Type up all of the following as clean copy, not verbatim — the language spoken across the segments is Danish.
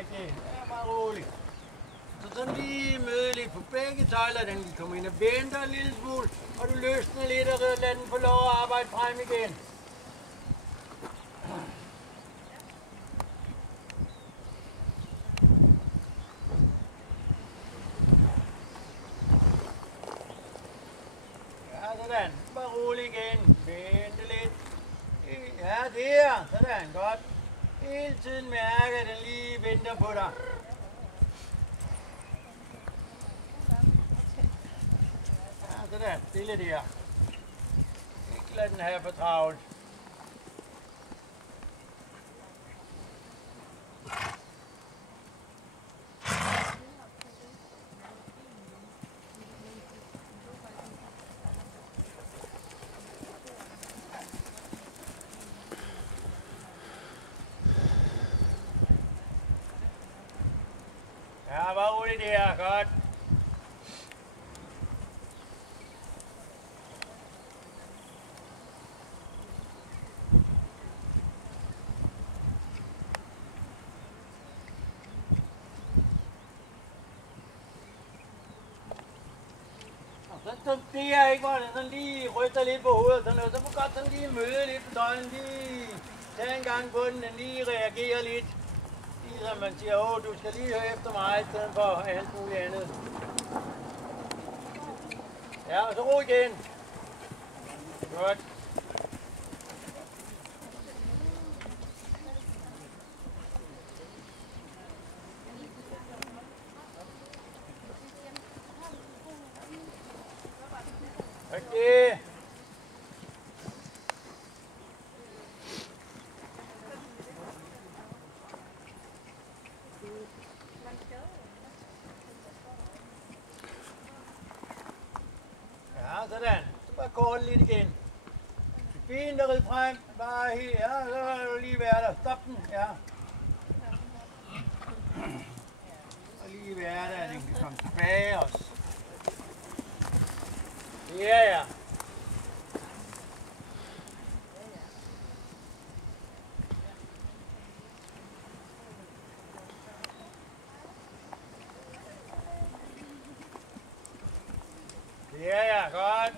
rigtigt. Ja, meget roligt. Så sådan lige møde lidt på begge tøjler, den lige kommer ind og venter en lille smule, og du løsner lidt og lader den få lov at arbejde frem igen. Ja, sådan. Bare rolig igen. Vente lidt. Ja, der. Sådan. Godt. Hele tiden mærke, at den lige venter på dig. Ja, sådan. Stille der. Ikke lad den have for travlt. Ja, bare roligt der. Godt. Så det er ikke, hvor den sådan lige ryster lidt på hovedet, sådan noget. Så må godt sådan lige møde lidt på døgnen, lige tage en gang på den lige reagerer lidt. Ligesom man siger, åh, du skal lige høre efter mig, i stedet for alt muligt andet. Ja, og så ro igen. Godt. Okay. Ja, sådan. Så bare kort lidt igen. Fint at ride frem. Bare helt. Ja, så har du lige været der. Stop den. Ja. Og lige være der, at den kan komme tilbage også. Ja, ja. Ja, ja, godt.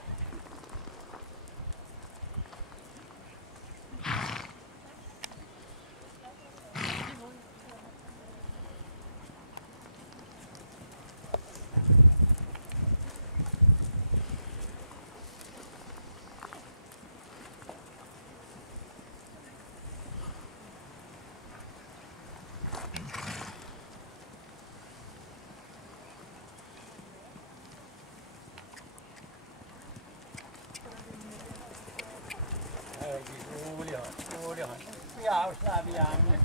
Rolig hånd. Vi afslapper i armene.